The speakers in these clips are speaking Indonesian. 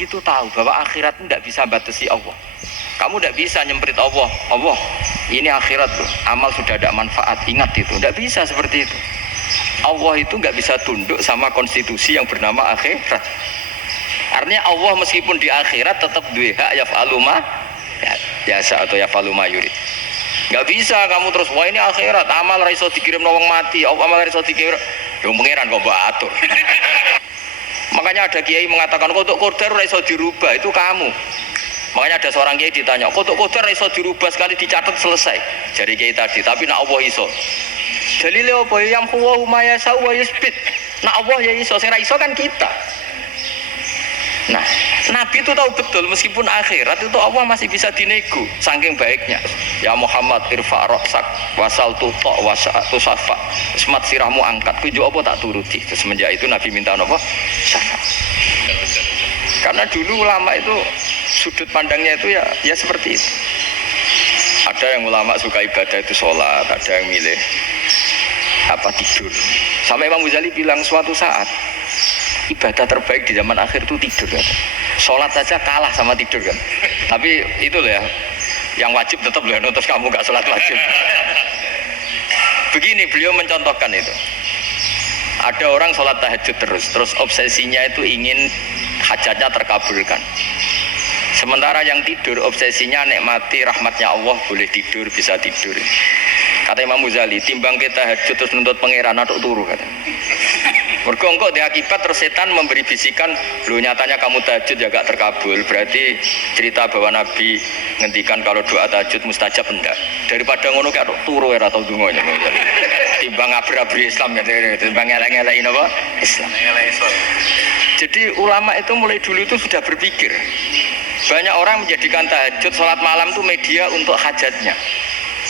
Nabi itu tahu bahwa akhirat itu tidak bisa batasi Allah. Kamu tidak bisa nyemprit Allah, Allah ini akhirat tuh, amal sudah ada manfaat, ingat itu. Tidak bisa seperti itu. Allah itu nggak bisa tunduk sama konstitusi yang bernama akhirat. Artinya Allah meskipun di akhirat tetap duwe hak yaf'alu ma yasa atau yaf'alu ma yurid. Nggak bisa kamu terus wah ini akhirat, amal ra iso dikirim wong mati, amal ra iso dikirim. Yo pangeran kok mbok atur. Makanya ada kiai mengatakan kodok qadar ra iso dirubah, itu kamu. Makanya ada seorang kiai ditanya, kodok qadar ra iso dirubah sekali dicatat selesai. Jadi kiai tadi, tapi nak Allah iso. Dalile apa yang huwa ma yasa wa yusbit. Nak Allah ya iso, sing ra iso kan kita. Nah, Nabi itu tahu betul meskipun akhirat itu Allah masih bisa dinego saking baiknya. Ya Muhammad irfa' ra'sak wasal tuta wasa'atu safa. Semat sirahmu angkat, kujo apa tak turuti. Semenjak itu Nabi minta apa? Syafaat. Karena dulu ulama itu sudut pandangnya itu ya seperti itu. Ada yang ulama suka ibadah itu sholat, ada yang milih tidur. Sampai Imam Ghazali bilang suatu saat ibadah terbaik di zaman akhir itu tidur kan. Sholat saja kalah sama tidur kan. Tapi itu loh ya, yang wajib tetap loh, terus kamu gak sholat wajib. Begini beliau mencontohkan itu. Ada orang sholat tahajud terus obsesinya itu ingin hajatnya terkabulkan. Sementara yang tidur obsesinya nikmati rahmatnya Allah, boleh tidur, bisa tidur. Kata Imam Ghazali, timbang kita tahajud terus nuntut pangeran atau turu kata. Mergo engko di akibat terus setan memberi bisikan, lu nyatanya kamu tahajud ya gak terkabul. Berarti cerita bahwa Nabi ngendikan kalau doa tahajud mustajab enggak. Daripada ngono kayak turu ora tau donga. Timbang abri-abri Islam ya, timbang ngelek-ngelekin apa? Islam. Jadi ulama itu mulai dulu itu sudah berpikir. Banyak orang menjadikan tahajud salat malam itu media untuk hajatnya.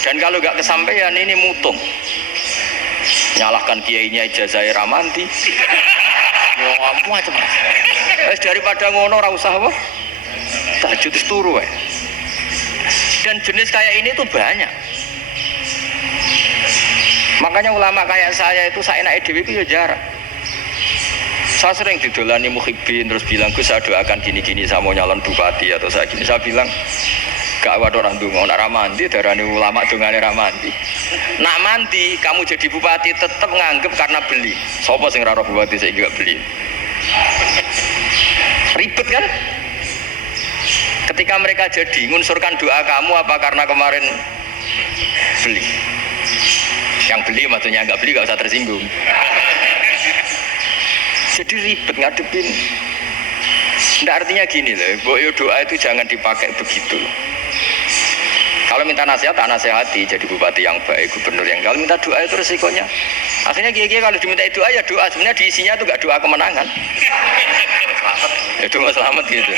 Dan kalau gak kesampaian ini mutung. Nyalahkan kiainya ijazah ramanti. Macam daripada ngono ora usah apa? Tahajud turu wae. Dan jenis kayak ini tuh banyak. Makanya ulama kayak saya itu saenake dhewe itu ya jarang. Saya sering didolani muhibbin terus bilang, "Gus, saya doakan gini-gini saya mau nyalon bupati atau saya gini." Saya bilang, "Gak waduh orang donga ora mandi darani ulama dongane ra mandi." Nak mandi kamu jadi bupati tetap nganggep karena beli. Sopo sing ora bupati saya juga beli. Ribet kan? Ketika mereka jadi ngunsurkan doa kamu apa karena kemarin beli? Yang beli maksudnya nggak beli nggak usah tersinggung. Jadi ribet ngadepin. Nggak artinya gini loh, boyo doa itu jangan dipakai begitu. Kalau minta nasihat, tak nasihati jadi bupati yang baik, gubernur yang kalau minta doa itu resikonya. Akhirnya kiai kalau diminta doa ya doa, sebenarnya diisinya itu nggak doa kemenangan. Itu nggak selamat gitu.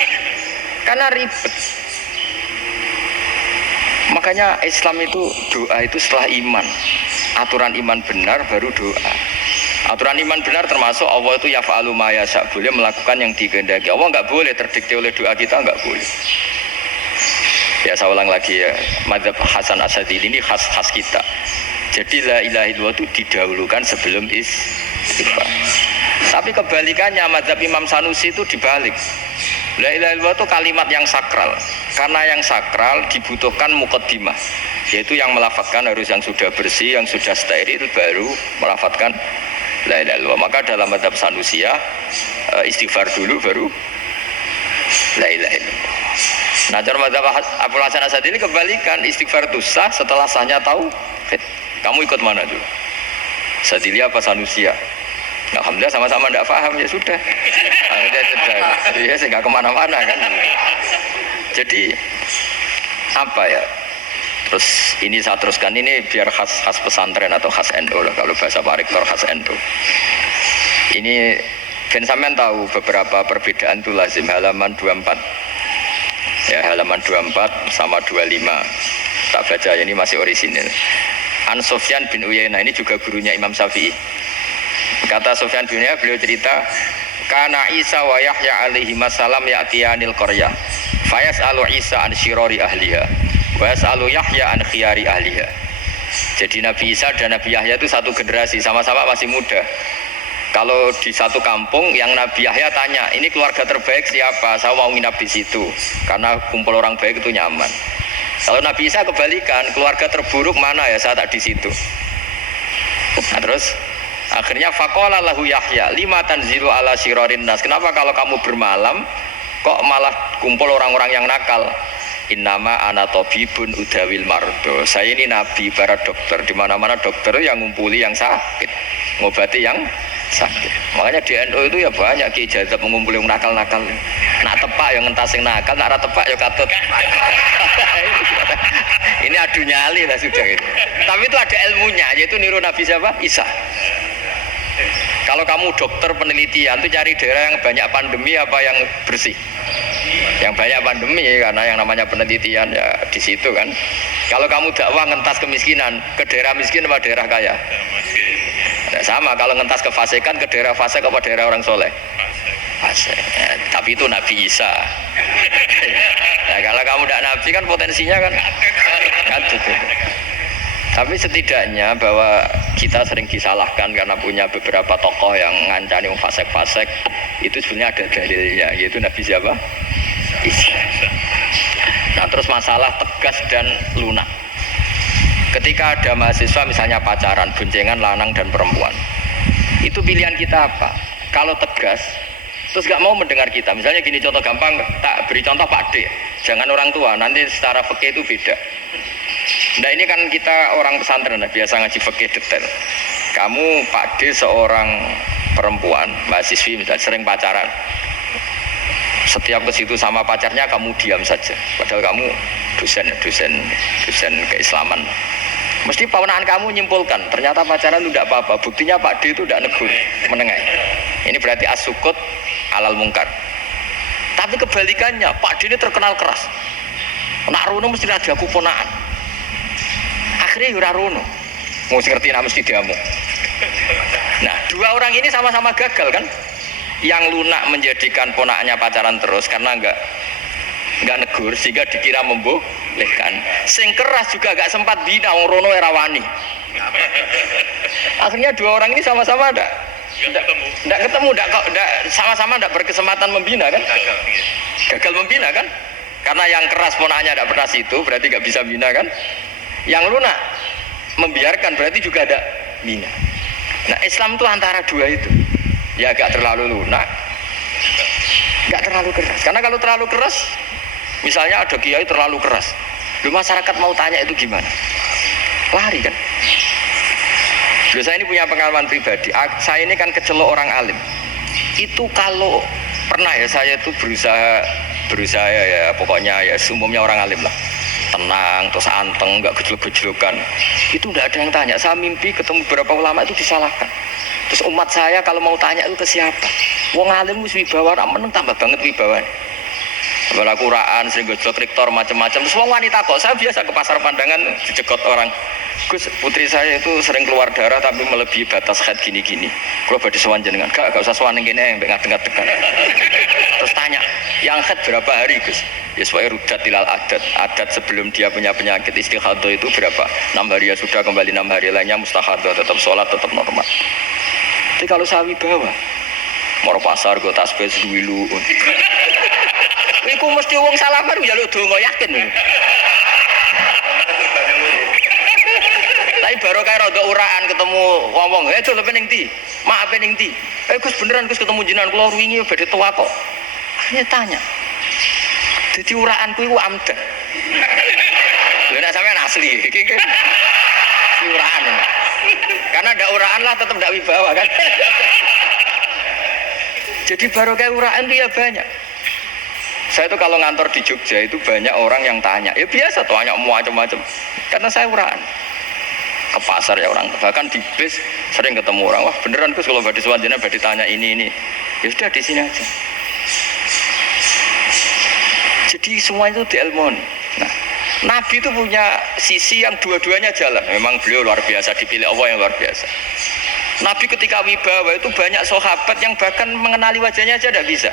Karena ribet. Makanya Islam itu doa itu setelah iman. Aturan iman benar baru doa. Aturan iman benar termasuk Allah itu yaf'alu ma yasha, boleh melakukan yang dikehendaki. Allah nggak boleh terdikte oleh doa kita, nggak boleh. Ya saya ulang lagi ya, mazhab Hasan Asy'adili ini khas kita. Jadi la ilaha illallah itu didahulukan sebelum istighfar. Tapi kebalikannya mazhab Imam Sanusi itu dibalik. La ilaha illallah itu kalimat yang sakral. Karena yang sakral dibutuhkan muqaddimah, yaitu yang melafadzkan harus yang sudah bersih, yang sudah steril baru melafadzkan la ilaha illallah. Maka dalam mazhab Sanusi ya istighfar dulu baru la ilaha illallah. Nah, cara mazhab Abu Hasan Asy'adili kebalikan, istighfar itu sah setelah sahnya tauhid. Kamu ikut mana dulu? Asy'adili apa Sanusi ya? Alhamdulillah sama-sama tidak paham ya sudah. Alhamdulillah sudah. Ya saya nggak kemana-mana kan. Jadi apa ya? Terus ini saya teruskan ini biar khas pesantren atau khas NU lah, kalau bahasa Pak Rektor khas NU. Ini Ben sampean tahu beberapa perbedaan itu lazim halaman 24. Ya, halaman 24 sama 25 tak baca, ini masih orisinil. An Sufyan bin Uyainah, ini juga gurunya Imam Syafi'i. Kata Sufyan bin Uyainah, beliau cerita kana Isa wa Yahya alaihi salam ya'tiyanil qaryah fayas'alu Isa an syirari ahliha wa yas'alu Yahya an khiyari ahliha. Jadi Nabi Isa dan Nabi Yahya itu satu generasi, sama-sama masih muda. Kalau di satu kampung yang Nabi Yahya tanya, ini keluarga terbaik siapa? Saya mau nginap di situ karena kumpul orang baik itu nyaman. Kalau Nabi Isa kebalikan, keluarga terburuk mana ya, saya tak di situ. Nah, terus akhirnya faqala lahu Yahya lima tanzilu ala syirarin nas. Kenapa kalau kamu bermalam kok malah kumpul orang-orang yang nakal? Innama ana tabibun udawil mardo. Saya ini nabi, para dokter, di mana-mana dokter yang ngumpuli yang sakit, ngobati yang sakit. Makanya di NU itu ya banyak Ki Jazab mengumpuli yang nakal-nakal. Nak tepak yang ngentas yang nakal, nak tepak ya katut. Ini adu nyali lah sudah gitu. Tapi itu ada ilmunya, yaitu niru Nabi siapa? Isa. Kalau kamu dokter penelitian itu cari daerah yang banyak pandemi apa yang bersih? Yang banyak pandemi, karena yang namanya penelitian ya di situ kan. Kalau kamu dakwah ngentas kemiskinan, ke daerah miskin apa daerah kaya? Nah, sama kalau ngentas kefasikan, ke daerah fasik apa daerah orang soleh? Fasik. Ya, tapi itu Nabi Isa. Nah, kalau kamu tidak Nabi kan potensinya kan gitu. Tapi setidaknya bahwa kita sering disalahkan karena punya beberapa tokoh yang ngancani fasik-fasik, itu sebenarnya ada dalilnya, yaitu Nabi siapa? Isa. Nah, terus masalah tegas dan lunak. Ketika ada mahasiswa misalnya pacaran, boncengan lanang dan perempuan, itu pilihan kita apa? Kalau tegas, terus gak mau mendengar kita. Misalnya gini, contoh gampang, tak beri contoh Pak D. Jangan orang tua, nanti secara fikih itu beda. Nah ini kan kita orang pesantren, biasa ngaji fikih detail. Kamu Pak D seorang perempuan, mahasiswi misalnya sering pacaran. Setiap ke situ sama pacarnya kamu diam saja. Padahal kamu dosen keislaman. Mesti pawanaan kamu nyimpulkan, ternyata pacaran itu tidak apa-apa. Buktinya Pak D itu tidak negur, menengah. Ini berarti as-sukut alal mungkar. Tapi kebalikannya, Pak D ini terkenal keras. Nak rono mesti ada kuponaan. Akhirnya yura rono. Mau ngerti nak mesti diamu. Nah, dua orang ini sama-sama gagal kan? Yang lunak menjadikan ponaknya pacaran terus karena enggak negur sehingga dikira membolehkan. Sing keras juga enggak sempat bina wong rono era wani. Akhirnya dua orang ini sama-sama enggak ketemu, sama-sama enggak berkesempatan membina kan? Gagal membina kan? Karena yang keras ponaknya enggak pernah situ, berarti enggak bisa bina kan? Yang lunak membiarkan berarti juga ada bina. Nah, Islam itu antara dua itu. Ya gak terlalu lunak, gak terlalu keras. Karena kalau terlalu keras, misalnya ada kiai terlalu keras, masyarakat mau tanya itu gimana? Lari kan? Saya ini punya pengalaman pribadi. Saya ini kan kecelok orang alim. Itu kalau pernah ya saya itu berusaha ya pokoknya ya umumnya orang alim lah. Tenang, terus anteng, gak gejlok-gejlokan. Itu tidak ada yang tanya. Saya mimpi ketemu beberapa ulama itu disalahkan. Terus umat saya kalau mau tanya itu ke siapa? Wong alim wis wibawa, meneng tambah banget wibawa. Bala Quran, sering gojlok rektor macam-macam. Terus wong wanita kok, saya biasa ke pasar pandangan dicegot orang. Gus, putri saya itu sering keluar darah tapi melebihi batas haid gini-gini. Kalau badhe sowan jenengan, gak usah sowan ning kene mbek ngadeg-ngadegan. Terus tanya, yang haid berapa hari, Gus? Ya supaya rudat tilal adat sebelum dia punya penyakit istihadah itu berapa? 6 hari ya sudah, kembali 6 hari lainnya mustahadah, tetap sholat, tetap normal. Tapi kalau saya wibawa, mau pasar gue tasbih dulu. Iku mesti wong salah baru ya lu donga yakin. Tapi baru kayak rada uraan ketemu wong-wong, "Itu lho ning ndi? Maaf ning ndi?" Gus beneran Gus ketemu jenengan kula wingi badhe tua kok." Akhirnya tanya. Jadi uraanku iku amdan. Lha nek sampean asli iki uraan. Karena ada uraan lah tetap tidak wibawa kan. Jadi baru kayak uraan itu ya banyak. Saya itu kalau ngantor di Jogja itu banyak orang yang tanya. Ya biasa tuh tanya macam-macam. Karena saya uraan. Ke pasar ya orang. Bahkan di bis sering ketemu orang. Wah beneran Gus kalau badhe sewanjana badhe tanya ini. Ya sudah di sini aja. Jadi semua itu diilmoni. Nah, Nabi itu punya sisi yang dua-duanya jalan. Memang beliau luar biasa, dipilih Allah yang luar biasa. Nabi ketika wibawa itu banyak sahabat yang bahkan mengenali wajahnya aja tidak bisa.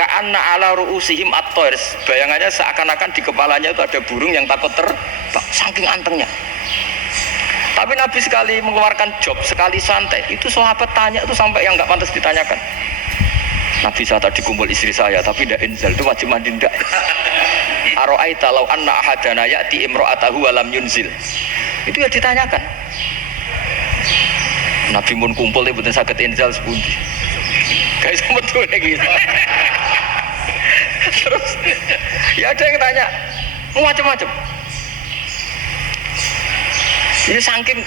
Ka'anna ala ru'usihim at-toir. Bayangannya seakan-akan di kepalanya itu ada burung yang takut terbang. Saking antengnya. Tapi Nabi sekali mengeluarkan job, sekali santai, itu sahabat tanya itu sampai yang nggak pantas ditanyakan. Nabi saya tadi kumpul istri saya, tapi tidak inzal, itu wajib mandi enggak? Aro'aita law anna ahadana ya'ti imro'atahu walam yunzil. Itu ya ditanyakan. Nabi mun kumpul itu betul sakit inzal sepundi. Guys, betul gitu. Terus ya ada yang tanya macam-macam. Ini saking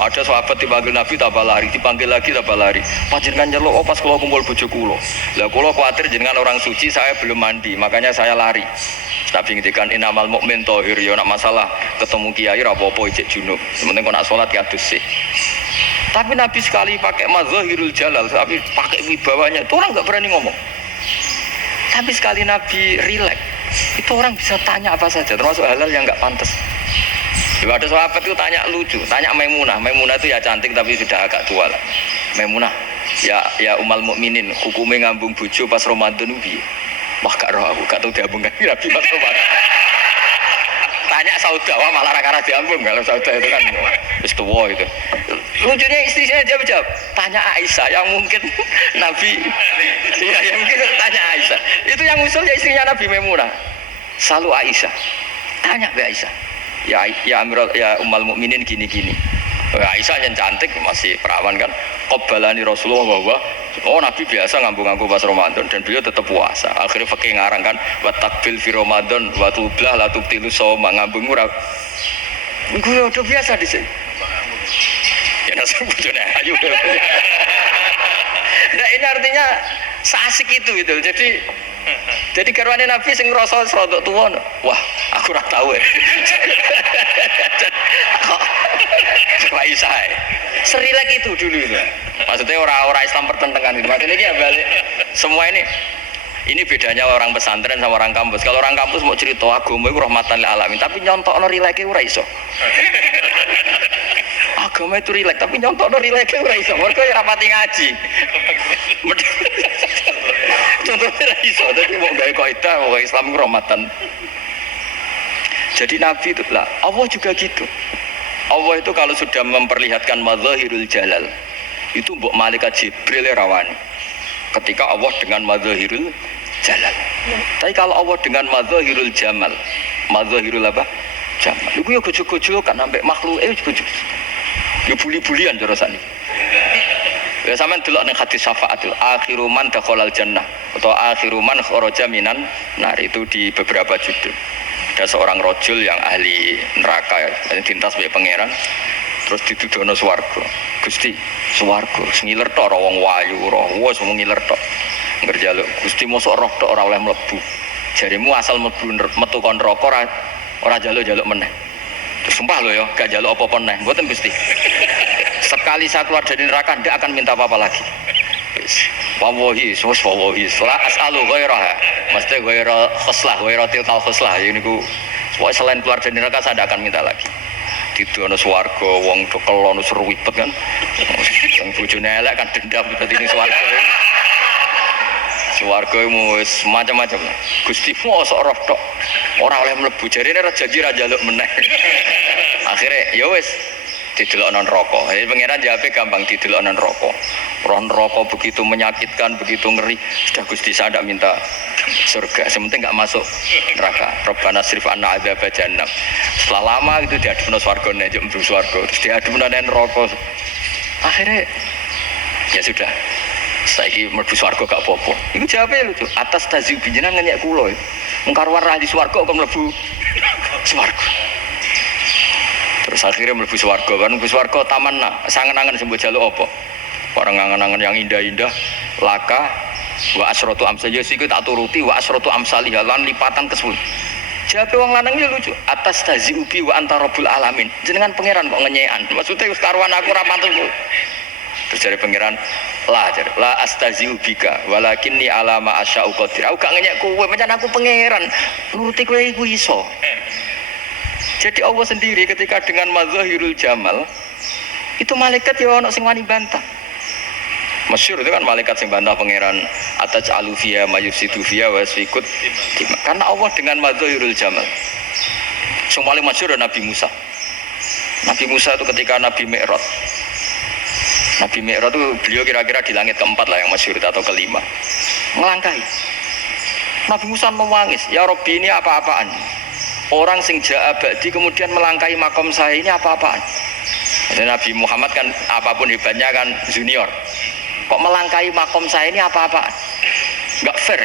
ada sahabat dipanggil Nabi tambah lari, dipanggil lagi tambah lari. Panjenengan nyeluk pas kula kumpul bojo kula. Lah kula kuwatir jenengan orang suci, saya belum mandi, makanya saya lari. Nabi ngendikan innamal mukmin thahir, ya nak masalah ketemu kiai ra apa-apa ijek junub. Sementing kok nak salat ya adus sih. Tapi Nabi sekali pakai mazahirul jalal, tapi pakai wibawanya, itu orang enggak berani ngomong. Tapi sekali Nabi rileks, itu orang bisa tanya apa saja, termasuk hal-hal yang enggak pantas. Ada sahabat itu tanya lucu, tanya Maimunah. Maimunah itu ya cantik tapi sudah agak tua lah. Maimunah, ya umal mukminin, hukumnya ngambung bojo pas Ramadan piye? Wah gak roh aku, gak tahu diambung kan Nabi pas Ramadan. Tanya Sauda, wah malah raka diambung. Kalau Sauda itu kan wis tuwa itu. Lucunya istrinya dia jawab, tanya Aisyah yang mungkin Nabi. Ya yang mungkin tanya Aisyah. Itu yang usul ya istrinya Nabi Maimunah. Selalu Aisyah. Tanya ke Aisyah. Ya Amirul ya umal mukminin gini-gini. Aisyah yang cantik masih perawan kan. Qabbalani Rasulullah bahwa Nabi biasa ngambung-ngambung pas Ramadan dan beliau tetap puasa. Akhirnya fakih ngarang kan wa takbil fi Ramadan wa tublah la tubtilu shauma ngambung ora. Gue udah biasa di sini. Ya nasi bojone ayu. Nah ini artinya seasik itu gitu. Jadi garwane Nabi sing ngrasa rodok tuwa. Wah, aku ora tahu ya. Aisyah. Serilek itu dulu itu. Maksudnya orang-orang Islam pertentangan itu. Maksudnya ini balik semua ini bedanya orang pesantren sama orang kampus. Kalau orang kampus mau cerita agama itu rahmatan lil alamin, tapi nyontokno rileke ora iso. Agama itu rilek, tapi nyontokno rileke ora iso. Mergo ora pati ngaji. Contohnya ora iso, dadi mau gawe kaidah mau Islam itu rahmatan. Jadi Nabi itu lah, Allah juga gitu. Allah itu kalau sudah memperlihatkan mazahirul jalal, itu mbok malaikat Jibril rawani. Ketika Allah dengan mazahirul jalal. Tapi kalau Allah dengan mazahirul jamal, mazahirul apa? Jamal. Iku ya gojo-gojo kan sampai makhluk gojo. Ya buli-bulian terusane. Ya sampean delok ning hadis syafaatul akhiru man dakhalal jannah atau akhiru man kharaja minan nar itu di beberapa judul. Ada seorang rojul yang ahli neraka ya, dintas mbek pangeran terus dituduhno swarga. Gusti, swarga ngiler tok ora wong wayu ora wis ngiler tok. Ngerjaluk Gusti mosok roh tok ora oleh mlebu. Jarimu asal mlebu metu kon neraka ora jaluk-jaluk meneh. Terus sumpah lho ya, gak jaluk apa-apa meneh. Mboten Gusti. Sekali saya keluar dari neraka ndak akan minta apa-apa lagi. Wallahi, wallahi, la as'alu ghairaha. Mesti ghaira khuslah, ghaira tilkal khuslah. Ini ku selain keluar dari neraka saya tidak akan minta lagi. Didono swarga wong kelon seruwipet kan. Sing bojone elek kan dendam dadi ning swarga. Swarga wis macam-macam. Gusti mosok roh tok. Ora oleh mlebu jarine ra janji ra njaluk meneh. Akhire ya wis didelokno neraka. Jadi pangeran jawabe gampang didelokno neraka. Roh neraka begitu menyakitkan, begitu ngeri. Sudah Gusti saya tidak minta surga, sementing enggak masuk neraka. Rabbana srif anna adzab jahannam. Setelah lama itu diadepno swarga nek mlebu swarga, terus diadepno nek neraka. Akhirnya ya sudah. Saiki mlebu swarga gak apa-apa. Iku jawabe lucu. Atas tazib jenengan ngenyek kula. Wong karwan ra di swarga kok mlebu swarga. Terus akhirnya mlebu swarga kan, mlebu swarga tamanna, sangen-angen sing mbok jaluk apa? Orang angen-angen yang indah-indah, laka wa asratu amsal ya siku tak turuti wa asratu amsalih lan lipatan ke 10. Jawabe wong lanang ya lucu. Atas taziubi wa anta rabbul alamin. Jenengan pangeran kok ngenyekan. Maksudnya wis karuan aku ora pantes. Terus jare pangeran, la astaziubika walakinni alama asya'u qadir. Aku gak ngenyek kowe, pancen aku pangeran. Nuruti kowe iku iso. Jadi Allah sendiri ketika dengan mazahirul jamal itu malaikat ya ono sing wani bantah. Masyhur itu kan malaikat sing bantah pangeran ataj alufia mayusidu fiya wasfikut. Karena Allah dengan mazahirul jamal. Sing paling masyhur Nabi Musa. Nabi Musa itu ketika Nabi Mi'raj itu beliau kira-kira di langit keempat lah yang masyhur atau kelima, melangkahi. Nabi Musa menangis, ya Robbi ini apa-apaan? Orang sing ja'a ba'di kemudian melangkahi makom saya ini apa-apaan? Dan Nabi Muhammad kan apapun hebatnya kan junior. Kok melangkahi makom saya ini apa-apaan? Enggak fair.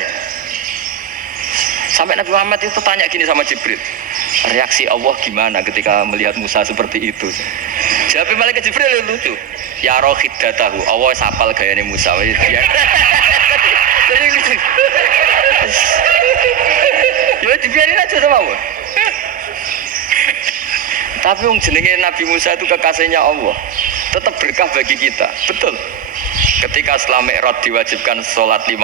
Sampai Nabi Muhammad itu tanya gini sama Jibril, reaksi Allah gimana ketika melihat Musa seperti itu? Jawab malaikat Jibril lucu. Ya rohidatahu, Allah sapal gayane Musa. Ya dibiarin aja sama Allah. Tapi jenenge Nabi Musa itu kekasihnya Allah, tetap berkah bagi kita. Betul. Ketika setelah Mi'raj diwajibkan sholat 50,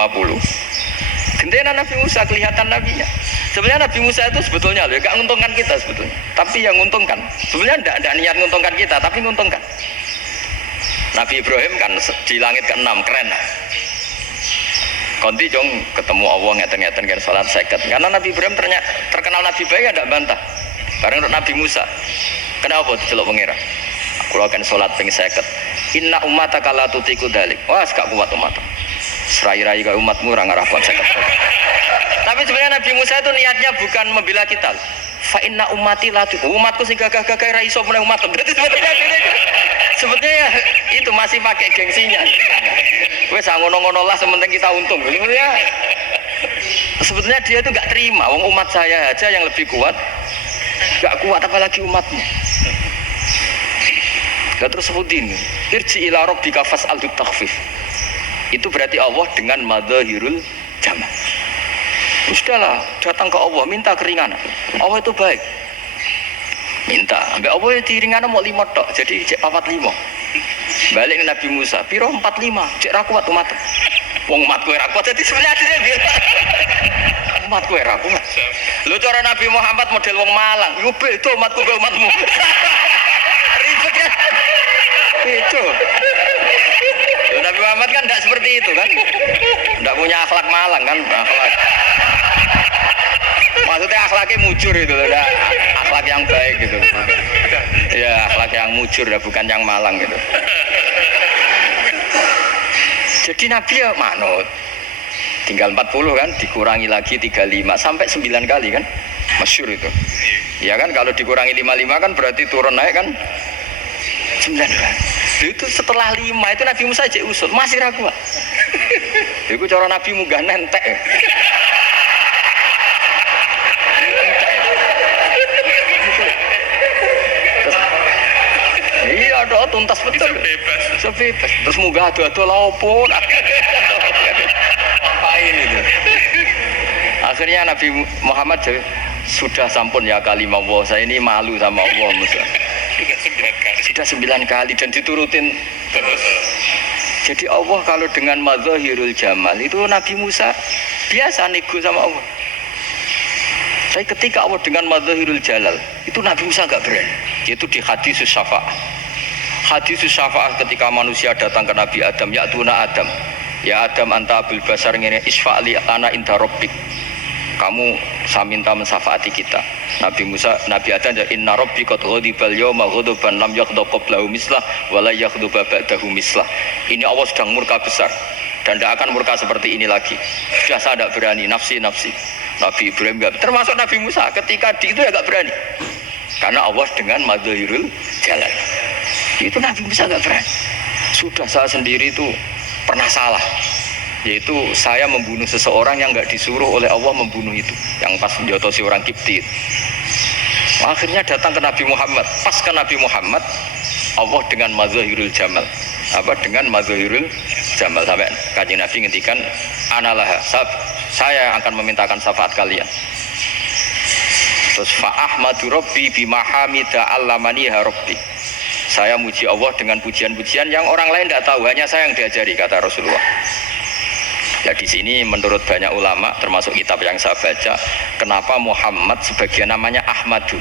gendena Nabi Musa kelihatan nabinya. Sebenarnya Nabi Musa itu sebetulnya loh, gak menguntungkan kita sebetulnya. Tapi yang menguntungkan, sebenarnya tidak niat menguntungkan kita, tapi menguntungkan. Nabi Ibrahim kan di langit ke-6, keren. Konti jong ketemu Allah ngeten-ngeten kan sholat 50. Karena Nabi Ibrahim terkenal Nabi baik, tidak bantah. Bareng Nabi Musa, kenapa diceluk pengira? Aku akan sholat ping 50. Inna ummataka la tutiku dalik. Wah, gak kuat umat. Serai-rai ke umatmu orang ngarah 50. Tapi sebenarnya Nabi Musa itu niatnya bukan membela kita. Fa inna ummati la tu. Umatku sing gagah-gagah ra iso meneh umat. Berarti sebetulnya itu masih pakai gengsinya. Wes ngono-ngono lah sementing kita untung. Sebetulnya dia itu enggak terima. Wong umat saya aja yang lebih kuat. Enggak kuat apalagi umatmu. Lah terus sebutin, irji ila rabbika fas'al takhfif. Itu berarti Allah dengan madzahirul jamal. Sudahlah, datang ke Allah minta keringanan. Allah itu baik. Minta, ambek Allah itu ringanan mau 5 tok, jadi cek 45. Balik ke Nabi Musa, piro 45, cek ra kuat umat. Wong umatku ra kuat, jadi sebenarnya dia umatku ra kuat. Lho cara Nabi Muhammad model wong Malang, yo beda umatku ke umatmu. Ribet kan? Itu. Nabi Muhammad kan tidak seperti itu kan, tidak punya akhlak Malang kan, akhlak. Maksudnya akhlaknya mujur itu, akhlak yang baik gitu. Ya akhlak yang mujur, bukan yang Malang gitu. Jadi Nabi ya manut. Tinggal 40 kan, dikurangi lagi 35 sampai 9 kali kan, masyhur itu. Ya kan kalau dikurangi 55 kan berarti turun naik kan 9 kali. Itu setelah 5 itu Nabi Musa aja usul masih ragu. Itu cara Nabi munggah nentek. Iya ada tuntas betul. Sebebas. Terus munggah adu-adu lapo. Apain itu. Akhirnya Nabi Muhammad sudah sampun ya kalimah Allah, saya ini malu sama Allah Musa. Sudah 9 kali dan diturutin terus. Jadi Allah kalau dengan madzahirul jamal itu Nabi Musa biasa nego sama Allah. Tapi ketika Allah dengan madzahirul jalal itu Nabi Musa enggak berani. Yaitu di hadis syafa'ah. Hadis syafa'ah ketika manusia datang ke Nabi Adam, ya tuna Adam. Ya Adam anta abul basar ngene isfa'li ana inda rabbik. Kamu saya minta mensafaati kita. Nabi Musa, Nabi Adam, inna rabbi qad ghadibal yawma ghadaban lam yaghdab qablahu mislah wa la yaghdab ba'dahu mislah. Ini Allah sedang murka besar dan tidak akan murka seperti ini lagi. Sudah saya tidak berani, nafsi. Nabi Ibrahim enggak, termasuk Nabi Musa ketika itu ya enggak berani. Karena Allah dengan madzahirul jalal. Itu Nabi Musa enggak berani. Sudah saya sendiri itu pernah salah. Yaitu saya membunuh seseorang yang enggak disuruh oleh Allah membunuh itu, yang pas menjotosi orang Kipti. Akhirnya datang ke Nabi Muhammad. Pas ke Nabi Muhammad, Allah dengan madzahirul jamal. Dengan madzahirul jamal sampai Kanjeng Nabi ngendikan analah saya akan memintakan syafaat kalian. Terus fa ahmadu rabbi bima hamida allamani rabbi. Saya muji Allah dengan pujian-pujian yang orang lain tidak tahu, hanya saya yang diajari, kata Rasulullah. Ya di sini menurut banyak ulama termasuk kitab yang saya baca, kenapa Muhammad sebagian namanya Ahmadu?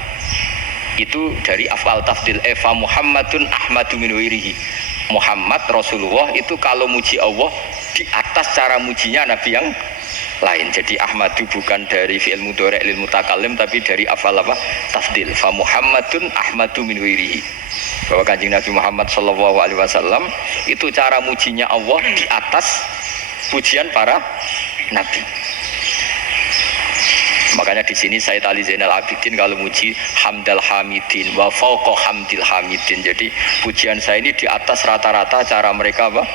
Itu dari afal tafdil Eva Muhammadun Ahmadu min wirihi. Muhammad Rasulullah itu kalau muji Allah di atas cara mujinya Nabi yang lain. Jadi Ahmadu bukan dari fi'il mudhari' lil mutakallim tapi dari afal apa? Tafdil. Fa Muhammadun Ahmadu min wirihi. bahwa Kanjeng Nabi Muhammad SAW itu cara mujinya Allah di atas pujian para nabi. Makanya di sini Sayyid Ali Zainal Abidin kalau muji hamdal hamidin wa fauqa hamdil hamidin. Jadi pujian saya ini di atas rata-rata cara mereka apa?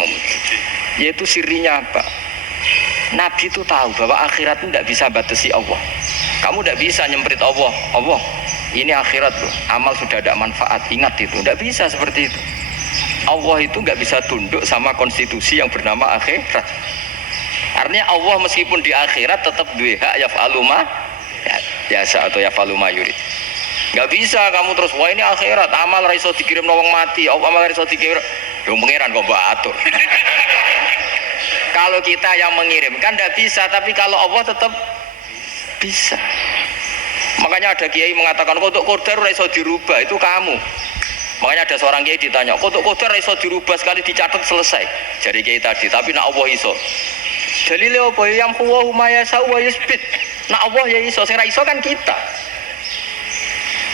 Memuji. Yaitu sirinya apa? Nabi itu tahu bahwa akhirat itu tidak bisa batasi Allah. Kamu tidak bisa nyemprit Allah. Allah, ini akhirat loh. Amal sudah ada manfaat. Ingat itu. Tidak bisa seperti itu. Allah itu nggak bisa tunduk sama konstitusi yang bernama akhirat. Artinya Allah meskipun di akhirat tetap duwe hak yaf'alu ma yasa atau yaf'alu ma yurid. Enggak bisa kamu terus wah ini akhirat amal ra iso dikirim wong mati, amal ra iso dikirim. Yo pangeran kok mbok atur. Kalau kita yang mengirimkan tidak bisa, tapi kalau Allah tetap bisa. Makanya ada kiai mengatakan kodok qadar ra iso dirubah, itu kamu. Makanya ada seorang kiai ditanya, kodok qadar ra iso dirubah sekali dicatat selesai. Jadi kiai tadi, tapi nak Allah iso. Dalile apa yang huwa ma yasha wa yusbit. Nah Allah ya iso, sing ra iso kan kita.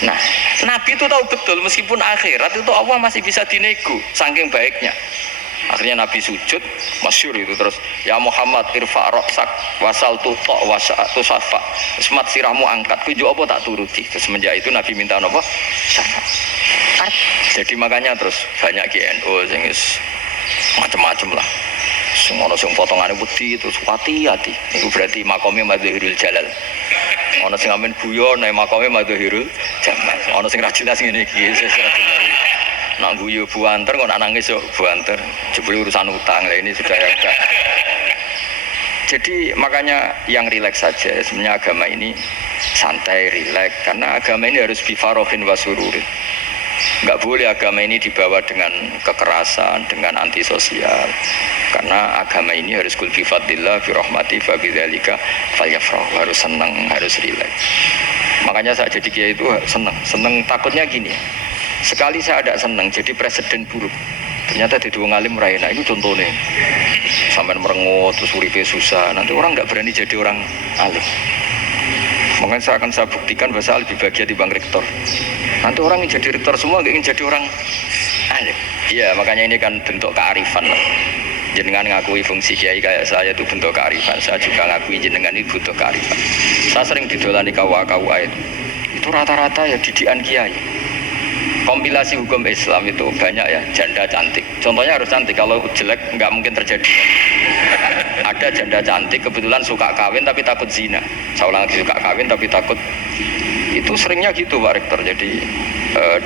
Nah, Nabi itu tahu betul meskipun akhirat itu Allah masih bisa dinego saking baiknya. Akhirnya Nabi sujud, masyhur itu terus ya Muhammad irfa' ra'sak wasal tuta wasa'atu safa. Semat sirahmu angkat, kuwi apa tak turuti. Terus semenjak itu Nabi minta apa? Syafaat. Jadi makanya terus banyak GNU sing macam-macam lah. Ono sing potongane wedi terus hati-hati. Itu berarti makome Madzhirul Jalal. Ono sing amen guyon nek makome Madzhirul Jamal. Ono sing ra jelas ngene iki. Nak guyu buanter kok nangis yo buanter. Jebule urusan utang. Lah ini sudah ya. Jadi makanya yang rileks saja. Sebenarnya agama ini santai, rileks karena agama ini harus bifarohin wasururin. Enggak boleh agama ini dibawa dengan kekerasan, dengan antisosial. Karena agama ini harus kul bi fadlillah bi rahmati fa bidzalika falyafrahu, harus senang, harus rileks. Makanya saya jadi kiai itu senang takutnya gini. Sekali saya ada senang jadi presiden buruk. Ternyata di dua ngalim raina itu contohnya. Sampai merengut terus uripe susah, nanti orang enggak berani jadi orang alim. Makanya saya buktikan bahwa saya lebih bahagia di Bang Rektor. Nanti orang yang jadi rektor semua ingin jadi orang alim. Iya, makanya ini kan bentuk kearifan lah. Jenengan ngakui fungsi kiai kayak saya itu bentuk kearifan. Saya juga ngakui jenengan itu bentuk kearifan. Saya sering didolani KUA itu rata-rata ya didikan kiai. Kompilasi hukum Islam itu banyak ya janda cantik. Contohnya harus cantik, kalau jelek nggak mungkin terjadi. Ada janda cantik kebetulan suka kawin tapi takut zina. Saya ulang lagi, suka kawin tapi takut. Itu seringnya gitu Pak Rektor. Jadi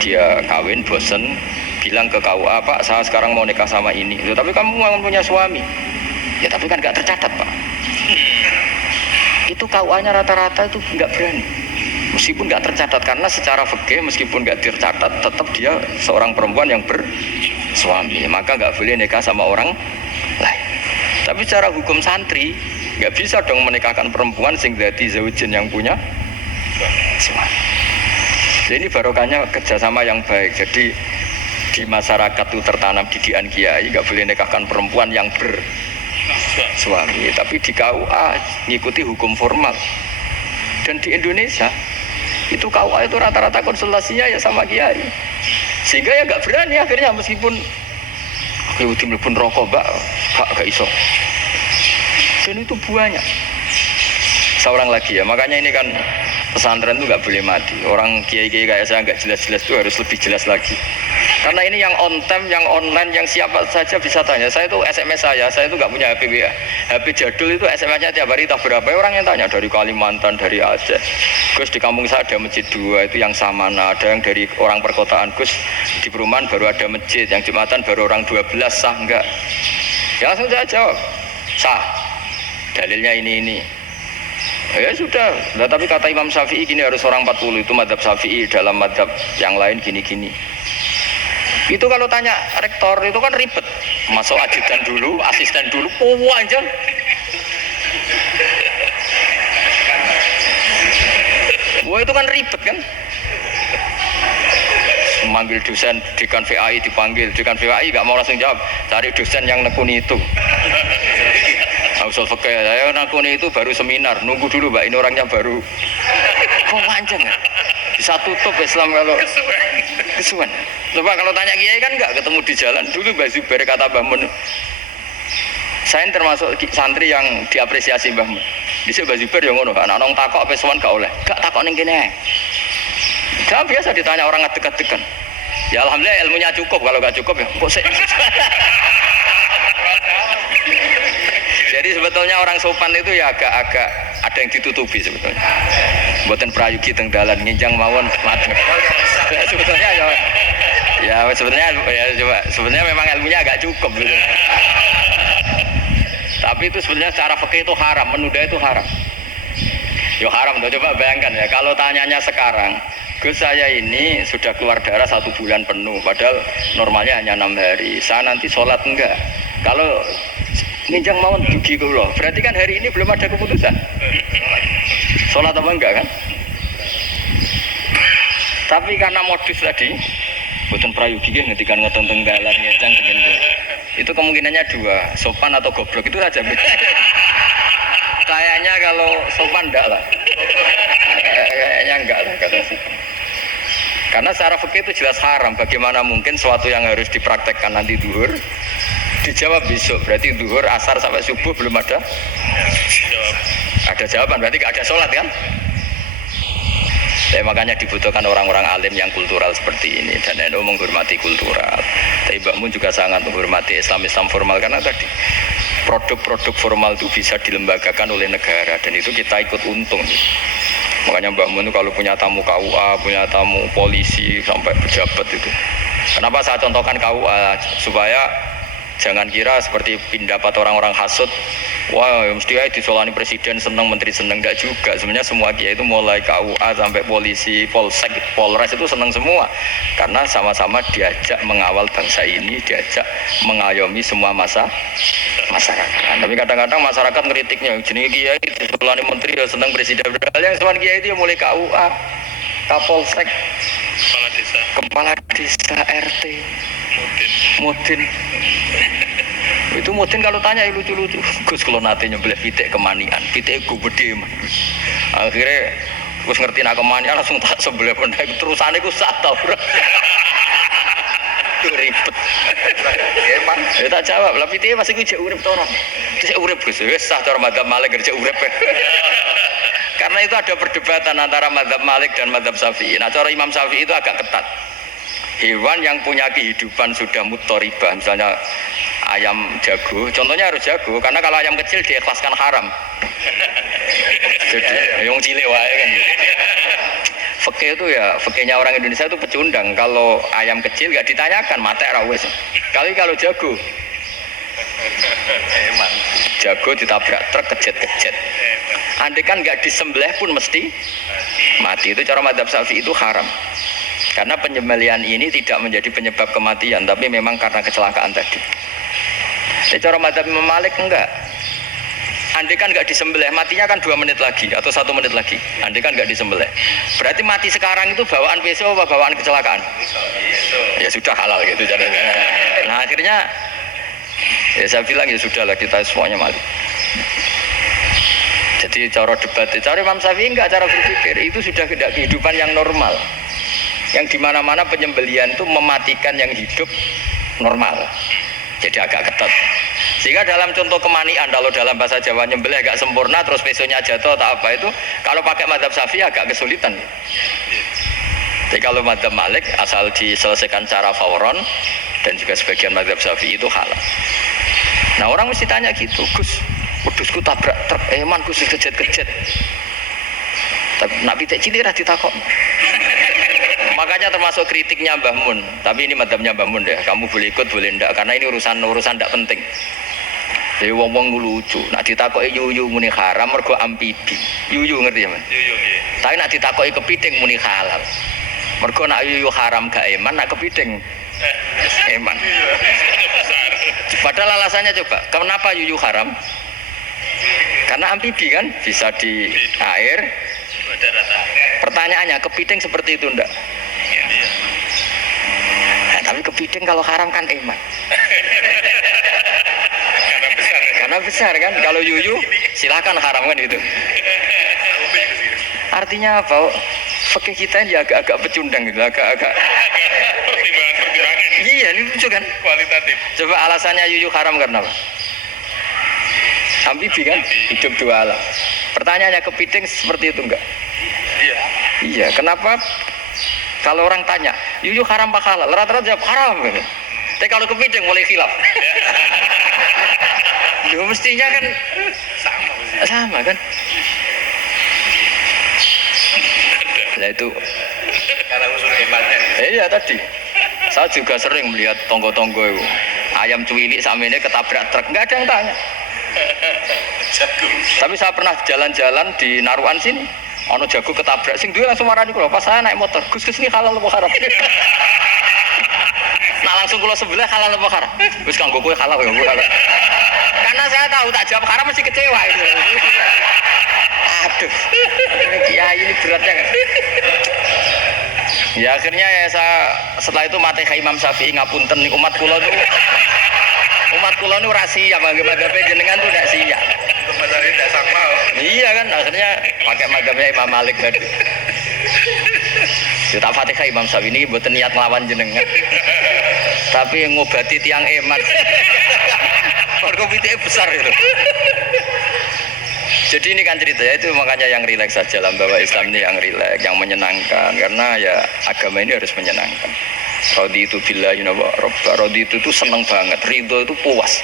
dia kawin bosen bilang ke KUA, Pak saya sekarang mau nikah sama ini. Tapi kamu mau punya suami. Ya tapi kan nggak tercatat Pak. Itu KUA-nya rata-rata itu nggak berani. Meskipun nggak tercatat karena secara fikih meskipun nggak tercatat tetap dia seorang perempuan yang bersuami. Maka nggak boleh nikah sama orang lain. Tapi secara hukum santri nggak bisa dong menikahkan perempuan sing dadi zaujin yang punya suami. Jadi ini barokahnya kerjasama yang baik. Jadi di masyarakat itu tertanam didikan kiai nggak boleh nikahkan perempuan yang bersuami. Tapi di KUA ngikuti hukum formal. Dan di Indonesia itu KUA itu rata-rata konsultasinya ya sama kiai. Sehingga ya nggak berani akhirnya meskipun aku mlebu rokok Mbak, gak iso. Dan itu banyak. Seorang lagi ya, makanya ini kan pesantren itu nggak boleh mati. Orang kiai-kiai kayak saya nggak jelas-jelas itu harus lebih jelas lagi. Karena ini yang on time, yang online, yang siapa saja bisa tanya. Saya itu SMS saya itu nggak punya HP WA. HP jadul itu SMS-nya tiap hari tak berapa orang yang tanya dari Kalimantan, dari Aceh. Gus di kampung saya ada masjid 2 itu yang Samana, ada yang dari orang perkotaan. Gus di perumahan baru ada masjid, yang Jumatan baru orang 12 sah enggak? Ya langsung saya jawab sah. Dalilnya ini. Ya sudah, nah, tapi kata Imam Syafi'i gini harus orang 40 itu madzhab Syafi'i, dalam madzhab yang lain gini-gini. Itu kalau tanya rektor itu kan ribet, masuk ajudan dulu, asisten dulu, panjang. Wah itu kan ribet kan? Memanggil dosen dekan VAI dipanggil, dekan VAI nggak mau langsung jawab, cari dosen yang nekuni itu. Usul fikih saya nakuni itu baru seminar, nunggu dulu Mbak ini orangnya baru. Kok panjang ya? Bisa tutup Islam kalau kesuwen. Coba kalau tanya kiai kan enggak ketemu di jalan. Dulu Mbah Zubair kata Mbah Mun. Saya termasuk santri yang diapresiasi Mbah Mun. Dhisik Mbah Zubair ya ngono, anak nong takok pesuwan gak oleh. Gak takok ning kene. Jangan biasa ditanya orang ngadeg-adegan. Ya alhamdulillah ilmunya cukup, kalau gak cukup ya kok sih. Jadi sebetulnya orang sopan itu ya agak-agak ada yang ditutupi sebetulnya. Buatan prayogi teng dalan nginjang mawon mati. Sebetulnya ya sebetulnya ya coba sebetulnya memang ilmunya agak cukup gitu. Tapi itu sebenarnya secara fikih itu haram, menunda itu haram. Yo haram tuh, coba bayangkan ya kalau tanyanya sekarang, Gus saya ini sudah keluar darah 1 bulan penuh, padahal normalnya hanya 6 hari. Saya nanti sholat enggak? Kalau ninjang mawon dugi kula. Berarti kan hari ini belum ada keputusan. Sholat apa enggak kan? Tapi karena modus tadi, boten prayogi nggih ngendikan ngoten teng dalan ninjang dengan itu kemungkinannya 2, sopan atau goblok itu saja. Kayaknya kalau sopan enggak lah. Kayaknya enggak lah kata sih. Karena secara fikih itu jelas haram. Bagaimana mungkin suatu yang harus dipraktekkan nanti duhur dijawab besok, berarti duhur asar sampai subuh belum ada jawaban, berarti gak ada sholat kan. Makanya dibutuhkan orang-orang alim yang kultural seperti ini, dan NU menghormati kultural. Tapi Mbak Mun juga sangat menghormati Islam formal, karena tadi produk-produk formal itu bisa dilembagakan oleh negara, dan itu kita ikut untung. Makanya Mbak Mun itu kalau punya tamu KUA, punya tamu polisi sampai pejabat itu. Kenapa saya contohkan KUA? Supaya jangan kira seperti pendapat orang-orang hasud, wah mesti aja disolani presiden seneng, menteri seneng, enggak juga. Sebenarnya semua kiai itu mulai KUA sampai polisi, polsek, polres itu seneng semua, karena sama-sama diajak mengawal bangsa ini, diajak mengayomi semua masyarakat. Tapi kadang-kadang masyarakat ngeritiknya, jenis kiai disolani menteri ya seneng presiden, yang semua kiai itu ya mulai KUA, kapolsek, kepala desa, RT, mudin. Itu mudin kalau tanya ya lucu-lucu. Gus kalau nate nyembelih pitik kemanian, pitik gue gede man. Akhirnya Gus ngerti nak kemanian langsung tak sebelah benda terusane gue satu. Ribet. Emang ya tak jawab, lah pitiknya masih gue cek urip to orang. Terus urip Gus, wis sah cara madzhab Malik kerja urip. Karena itu ada perdebatan antara madzhab Malik dan madzhab Syafi'i. Nah, cara Imam Syafi'i itu agak ketat. Hewan yang punya kehidupan sudah mutoribah, misalnya ayam jago, contohnya harus jago, karena kalau ayam kecil diikhlaskan haram. Jadi yang cilik wae kan. Fikih itu ya, fikihnya orang Indonesia itu pecundang. Kalau ayam kecil nggak ditanyakan, mate ra wis. Kalau jago, jago ditabrak truk kejet-kejet. Andai kan nggak disembelih pun mesti mati. Itu cara madzhab Syafi'i itu haram. Karena penyembelihan ini tidak menjadi penyebab kematian, tapi memang karena kecelakaan tadi. Cara madzhab Imam Malik enggak. Andai kan enggak disembelih, matinya kan 2 menit lagi atau 1 menit lagi. Andai kan enggak disembelih, berarti mati sekarang itu bawaan pisau apa bawaan kecelakaan? Ya sudah halal gitu caranya. Nah akhirnya ya saya bilang ya sudahlah kita semuanya mati. Jadi cara debat, cara Imam Syafi'i enggak, cara berpikir itu sudah tidak kehidupan yang normal. Yang dimana-mana penyembelihan itu mematikan yang hidup normal, jadi agak ketat. Sehingga dalam contoh kemanian, kalau dalam bahasa Jawa nyembelih agak sempurna terus pesonya jatuh atau apa itu, kalau pakai madzhab Syafi'i agak kesulitan. Jadi kalau madzhab Malik asal diselesaikan secara fauron, dan juga sebagian madzhab Syafi'i itu halal. Nah orang mesti tanya gitu, Gus, wedhusku tabrak truk, eman Gus kejet-kejet. Tapi nak pitik cilik ra ditakok. Makanya termasuk kritiknya Mbah Mun, tapi ini madzhabnya Mbah Mun deh. Kamu boleh ikut boleh ndak, karena ini urusan ndak penting. Jadi wong-wong lucu. Nak ditakoki yuyu muni haram mergo amfibi. Yuyu ngerti ya, Man? Yuyu nggih. Tapi nak ditakoki kepiting muni halal. Mergo nak yuyu haram gak eman, nak kepiting eman. Padahal alasannya coba, kenapa yuyu haram? Karena amfibi kan, bisa di air. Pertanyaannya, kepiting seperti itu ndak? Nah, tapi kepiting kalau haram kan eman. Karena besar kan, kalau yuyu silahkan haram kan gitu. Artinya apa? Fakih kita ini agak-agak pecundang gitu, agak-agak. Pertimbangan. Iya, ini lucu kan? Kualitatif. Coba alasannya yuyu haram karena apa? Ambibi kan? Hidup dua alam. Pertanyaannya kepiting seperti itu enggak? Iya. Iya, kenapa kalau orang tanya, yuyu haram apa halal? Rata-rata jawab haram gitu. Tapi kalau kepiting mulai khilaf. Loh, mestinya kan sama kan? Nah itu Karena unsur hebatnya. iya tadi. Saya juga sering melihat tonggo-tonggo itu. Ayam cuwilik sama ini ketabrak truk, nggak ada yang tanya. Jago. Tapi saya pernah jalan-jalan di Naruan sini. Ono jago ketabrak, sing duwe langsung marani kula. Pas saya naik motor, Gus ini halal apa haram? Nah langsung kula sebelah halal apa haram? Wis kanggo kowe halal ya halal. Karena saya tahu tak jawab haram mesti kecewa itu. Aduh, ini kiai ini beratnya kan. Ya akhirnya ya saya setelah itu mati ke Imam Syafi'i ngapunten nih umat kula tuh rahasia bagi madhabnya jenengan tuh tidak siap. Masalahnya tidak sama. Iya kan akhirnya pakai madhabnya Imam Malik tadi. Kita Fatihah Imam Syafi'i ini buat niat ngelawan jenengan. Tapi yang ngobati tiang eman. Perkomitnya besar itu. Jadi ini kan ceritanya itu makanya yang rileks saja lah bahwa Islam ini yang rileks, yang menyenangkan karena ya agama ini harus menyenangkan. Rodi itu bila Rodi itu seneng banget, ridho itu puas,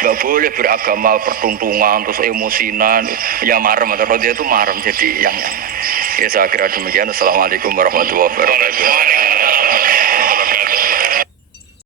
nggak boleh beragama pertuntungan terus emosinan, ya marem atau Rodi itu marem jadi yang nyaman. Ya saya kira demikian. Assalamualaikum warahmatullahi wabarakatuh.